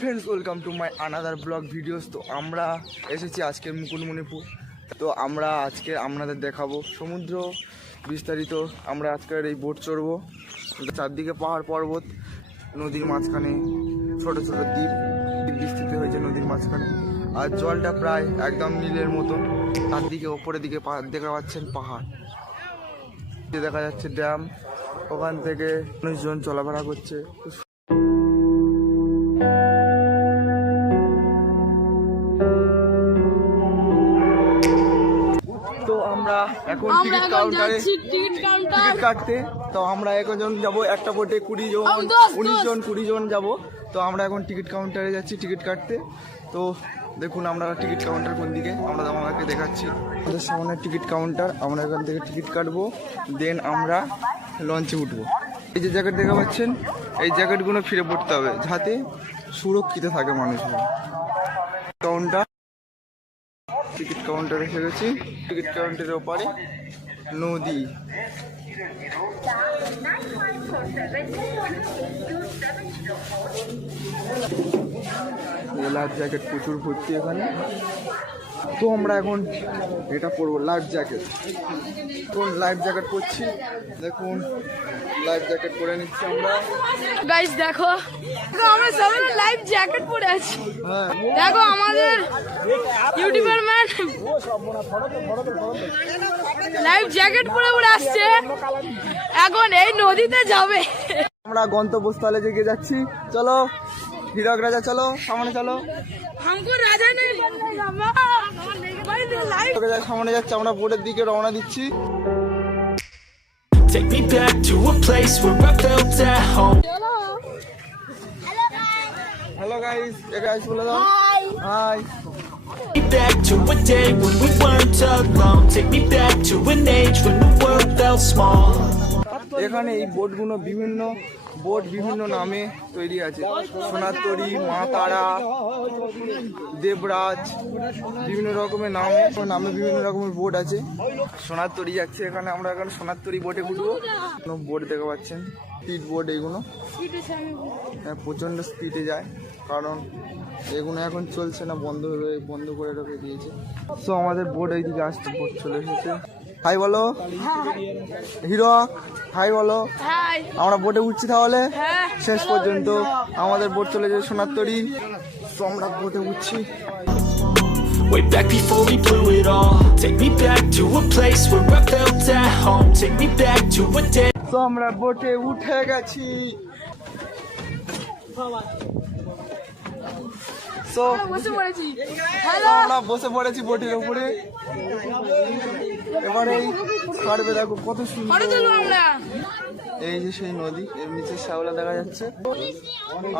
Friends, welcome to my another blog videos. তো আমরা এসেছি আজকের মুকুটমণিপুর। তো আমরা আজকে আপনাদের দেখাবো সমুদ্র বিস্তারিত। আমরা আজকের এই বোট চড়বো। চারদিকে পাহাড় পর্বত, নদীর মাঝখানে ছোট ছোট দ্বীপ বিস্তৃত হয়েছে নদীর মাঝখানে। আর জলটা প্রায় একদম নীলের মতন। তার দিকে ওপরের দিকে দেখা পাচ্ছেন পাহাড়, দেখা যাচ্ছে ড্যাম। ওখান থেকে মানুষজন চলাফেরা করছে। তো আমরা এখন টিকিট কাউন্টারে টিকিট কাটতে। তো আমরা এখন যাবো একটা বোটে 20 জন 19 জন 20 জন যাবো। তো আমরা এখন টিকিট কাউন্টারে যাচ্ছি টিকিট কাটতে। তো দেখুন আমরা টিকিট কাউন্টার কোন দিকে, আমরা আমাকে দেখাচ্ছি। আমাদের সামনে টিকিট কাউন্টার, আমরা এখান থেকে টিকিট কাটবো, দেন আমরা লঞ্চে উঠবো। এই যে জ্যাকেট দেখা পাচ্ছেন, এই জ্যাকেটগুলো ফিরে পড়তে হবে যাতে সুরক্ষিত থাকে মানুষজন। কাউন্টার, টিকিট কাউন্টার এসে গেছি। টিকিট কাউন্টারের ওপারে নদী। লাইফ জ্যাকেট প্রচুর ভর্তি এখানে। তো আমরা এখন এটা পরবো, লাইফ জ্যাকেট। কোন লাইফ জ্যাকেট পরছি, দেখুন লাইফ জ্যাকেট পরে নিচ্ছি আমরা। গাইস দেখো, আমরা সবাই লাইফ জ্যাকেট পরে আছি। দেখো আমাদের ইউটিউবার ম্যান লাইফ জ্যাকেট পরে উড়ে আসছে, এখন এই নদীতে যাবে। আমরা গন্তব্যস্থলে যেতে যাচ্ছি। চলো হিরক রাজা, চলো সামনে চলো। রাজা নেই, সামনে যাচ্ছে, আমরা বোটের দিকে রওনা দিচ্ছি। Take me back to a place where I felt at home. Hello guys, guys বলে দাও high. Take me back to a day when we weren't alone. Take me back to an age when the world felt small. এখানে এই বোটগুলো বিভিন্ন নামে তৈরি আছে। সোনাতরী, মা তারা, দেবরাজ, বিভিন্ন রকমের নামে বিভিন্ন রকমের বোট আছে। সোনাতরী যাচ্ছে এখানে, আমরা এখানে সোনাতরী বোটে উঠবো। বোট দেখা পাচ্ছেন, স্পিড বোট এইগুলো। হ্যাঁ, প্রচণ্ড স্পিডে যায়, কারণ এগুলো এখন চলছে না, বন্ধ করে রেখে দিয়েছে। তো আমাদের বোট এইদিকে আসছে, বোট চলে এসেছে। হাই বলো হিরো, হাই বলো। আমরা বোটে উঠছি তাহলে শেষ পর্যন্ত। আমাদের বোট চলে যায় সোনাতরী। তো আমরা বোটে উঠছি। Way back before we blew it all. Take me back to a place where I felt at home. Take me back to a day. তো আমরা বোটে উঠে গেছি। আমরা বসে পড়েছি বোটের উপরে। এবারে ছাড়বে, দেখো কত সুন্দর। এই যে সেই নদী, এর নিচে শ্যাওলা দেখা যাচ্ছে।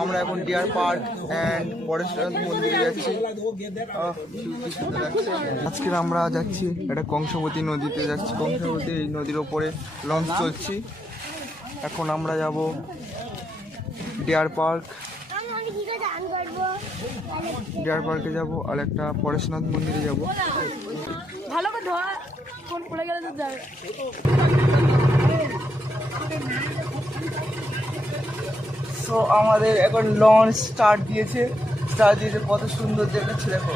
আমরা এখন ডিয়ার পার্ক অ্যান্ড পরেশনাথ মন্দিরে যাচ্ছি। কি সুন্দর লাগছে। আজকে আমরা যাচ্ছি এটা কংসবতী নদীতে যাচ্ছি। কংসবতী এই নদীর ওপরে লঞ্চ চলছি। এখন আমরা যাব ডিয়ার পার্কে যাব, আর একটা পরেশনাথ মন্দিরে যাব। ভালো করে ধোয়া, ফোন পড়ে গেলে তো যাবে। তো আমাদের এখন লঞ্চ স্টার্ট দিয়েছে, কত সুন্দর দেখাচ্ছে দেখো।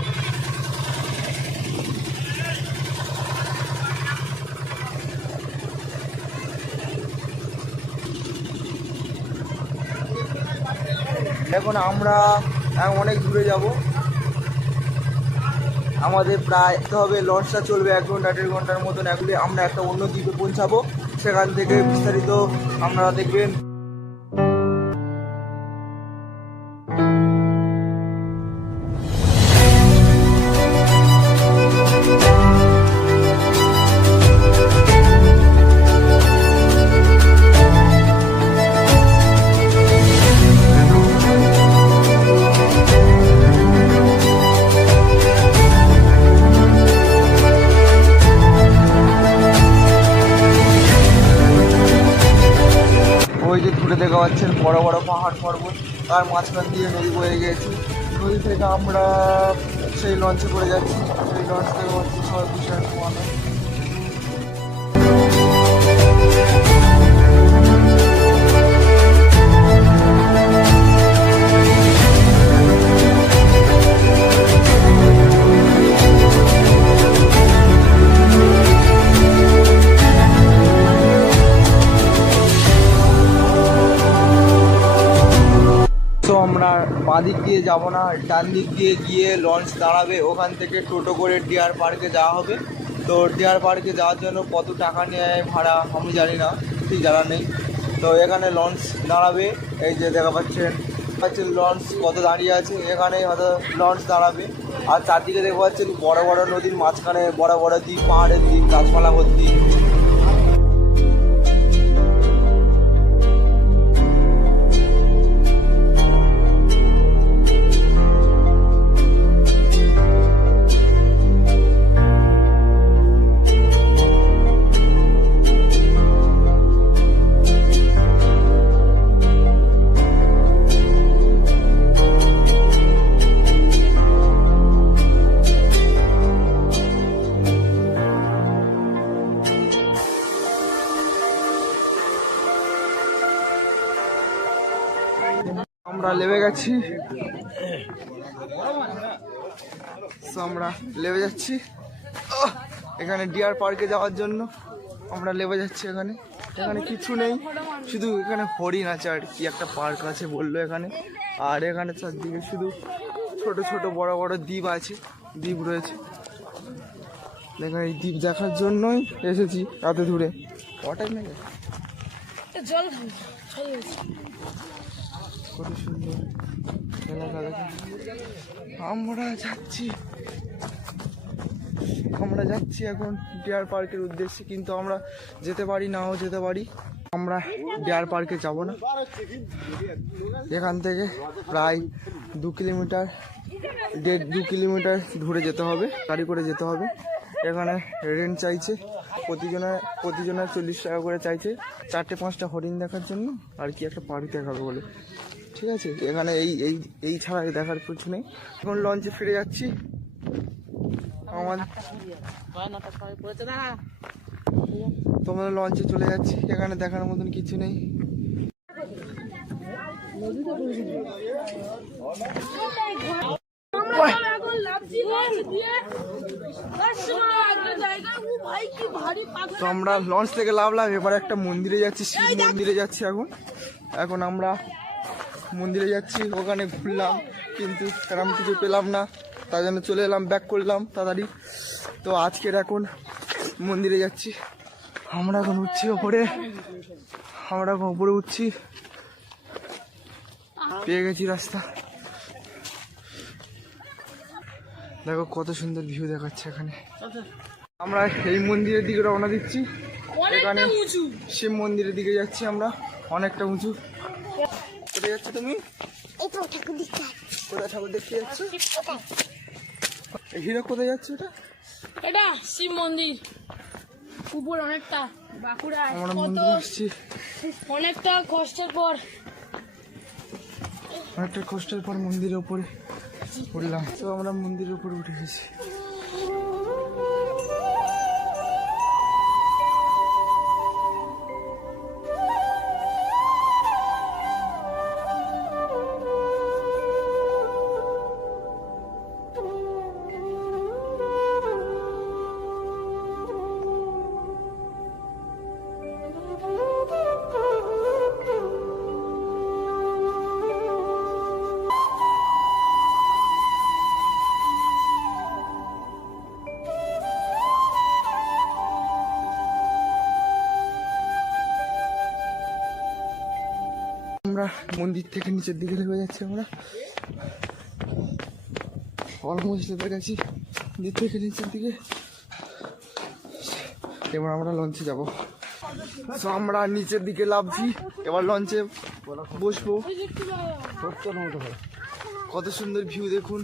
এখন আমরা অনেক দূরে যাব। আমাদের প্রায় হবে, লঞ্চটা চলবে 1 ঘন্টা 1.5 ঘন্টার মতন। এখন আমরা একটা অন্য দ্বীপে পৌঁছাবো, সেখান থেকে বিস্তারিত আপনারা দেখবেন। ওই যে দূরে দেখা পাচ্ছেন বড় বড় পাহাড় পর্বত, তার মাঝখান দিয়ে নদী বয়ে গেছে। নদী থেকে আমরা সেই লঞ্চে করে যাচ্ছি। সেই লঞ্চ থেকে হচ্ছে সবাই বসে আছে মানুষ। আমরা বাঁদিক দিয়ে যাব না, ডান দিক দিয়ে গিয়ে লঞ্চ দাঁড়াবে, ওখান থেকে টোটো করে ডিয়ার পার্কে যাওয়া হবে। তো ডিয়ার পার্কে যাওয়ার জন্য কত টাকা নেয় ভাড়া আমি জানি না, ঠিক জানা নেই। তো এখানে লঞ্চ দাঁড়াবে, এই যে দেখা পাচ্ছেন লঞ্চ কত দাঁড়িয়ে আছে, এখানে হয়তো লঞ্চ দাঁড়াবে। আর চারদিকে দেখতে পাচ্ছেন বড় বড় নদীর মাঝখানে বড় বড় দ্বীপ, পাহাড়ের দ্বীপ, গাছপালা ভর্তি। আমরা লেবে গেছি, আমরা লেবে যাচ্ছি এখানে ডিয়ার পার্কে যাওয়ার জন্য। আমরা লেবে যাচ্ছি, এখানে এখানে কিছু নেই, শুধু এখানে হরিণ আছে আর কি, একটা পার্ক আছে বললো এখানে। আর এখানে চারদিকে শুধু ছোট ছোট বড় বড় দ্বীপ আছে, দ্বীপ রয়েছে। এখানে এই দ্বীপ দেখার জন্যই এসেছি এত দূরে। ওটাই না জল কত সুন্দর এলাকা দেখো। আমরা যাচ্ছি এখন ডিয়ার পার্কের উদ্দেশ্যে, কিন্তু আমরা যেতে পারি নাও যেতে পারি। আমরা ডিয়ার পার্কে যাব না, এখান থেকে প্রায় 2 কিলোমিটার 1.5-2 কিলোমিটার ঘুরে যেতে হবে, গাড়ি করে যেতে হবে। এখানে রেন্ট চাইছে প্রতিজনের 40 টাকা করে চাইছে 4-5টা হরিণ দেখার জন্য, আর কি একটা পার্ক দেখাবে বলে। ঠিক আছে, এখানে এই ছাড়া দেখার কিছু নেই। এখন লঞ্চে ফিরে যাচ্ছি। তোমাদের লঞ্চে চলে যাচ্ছি, এখানে দেখার মতন কিছু নেই। তো আমরা লঞ্চ থেকে লাভলাম, এবার একটা মন্দিরে যাচ্ছি, শিব মন্দিরে যাচ্ছি। এখন আমরা মন্দিরে যাচ্ছি, ওখানে ঘুরলাম কিন্তু সেরকম কিছু পেলাম না, তার জন্য চলে এলাম, ব্যাক করলাম তাড়াতাড়ি। তো আজকের এখন মন্দিরে যাচ্ছি। আমরা এখন উঠছি ওপরে, উঠছি, পেয়ে গেছি রাস্তা। দেখো কত সুন্দর ভিউ দেখাচ্ছে এখানে। আমরা এই মন্দিরের দিকে রওনা দিচ্ছি, এখানে শিব মন্দিরের দিকে যাচ্ছি আমরা, অনেকটা উঁচু। কোথায় যাচ্ছ তুমি? কোথায় ঠাকুর দেখতে যাচ্ছ? হিরো কোথায় যাচ্ছ? এটা শিব মন্দির, উপর অনেকটা বাঁকুড়ায়। আমরা মন্দিরে আসছি অনেকটা কষ্টের পর মন্দিরের উপরে উঠলাম। তো আমরা মন্দিরের উপরে উঠে গেছি। আমরা মন্দির থেকে নিচের দিকে নেমে যাচ্ছি, আমরা অলমোস্ট নেমে গেছি মন্দির থেকে নিচের দিকে। এবার আমরা লঞ্চে যাব। তো আমরা নিচের দিকে লাফছি, এবার লঞ্চে বসবো। কত সুন্দর ভিউ দেখুন।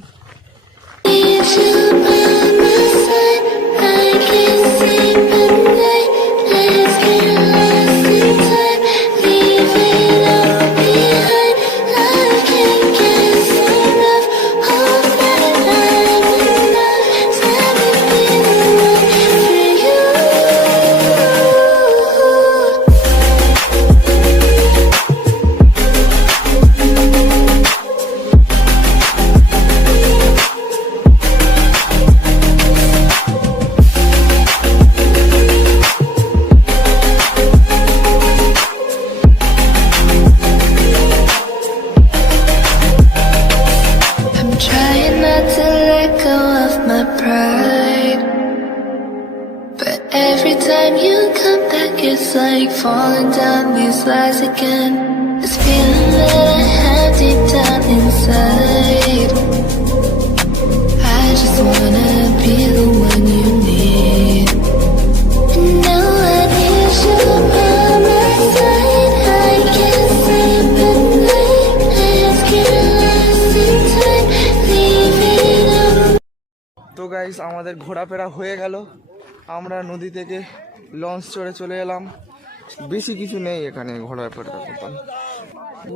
every time you come back, it's like falling down these lies again. This feeling that I have deep down inside, I just wanna be the one you need. And now I need you by my side. I can't sleep at night. Let's get lost in time, leaving out. তো guys আমাদের ঘোরাফেরা হয়ে গেল, আমরা নদী থেকে launch চড়ে চলে এলাম। বেশি কিছু নেই এখানে ঘোরাফেরা করতাম,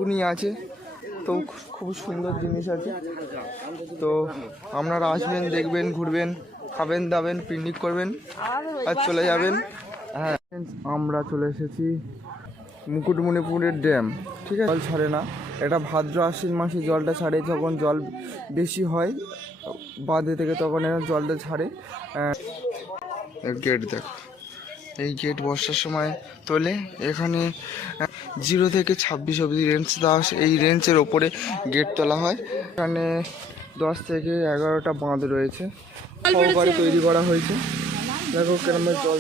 উনি আছে তো খুব সুন্দর জিনিস আছে। তো আপনারা আসবেন, দেখবেন, ঘুরবেন, খাবেন দাবেন, পিকনিক করবেন আর চলে যাবেন। হ্যাঁ, আমরা চলে এসেছি মুকুটমণিপুরের ড্যাম। ঠিক আছে, জল ছাড়ে না, এটা ভাদ্র আশ্বিন মাসে জলটা ছাড়ে, যখন জল বেশি হয় বাঁধে থেকে তখন এরা জলটা ছাড়ে। গেট দেখো, এই গেট বর্ষার সময় তোলে। এখানে 0 থেকে 26 অবধি রেঞ্জ দেওয়া আছে, এই রেঞ্জের ওপরে গেট তোলা হয়। এখানে 10 থেকে 11টা বাঁধ রয়েছে, সহকারে তৈরি করা হয়েছে। দেখো কেরমের জল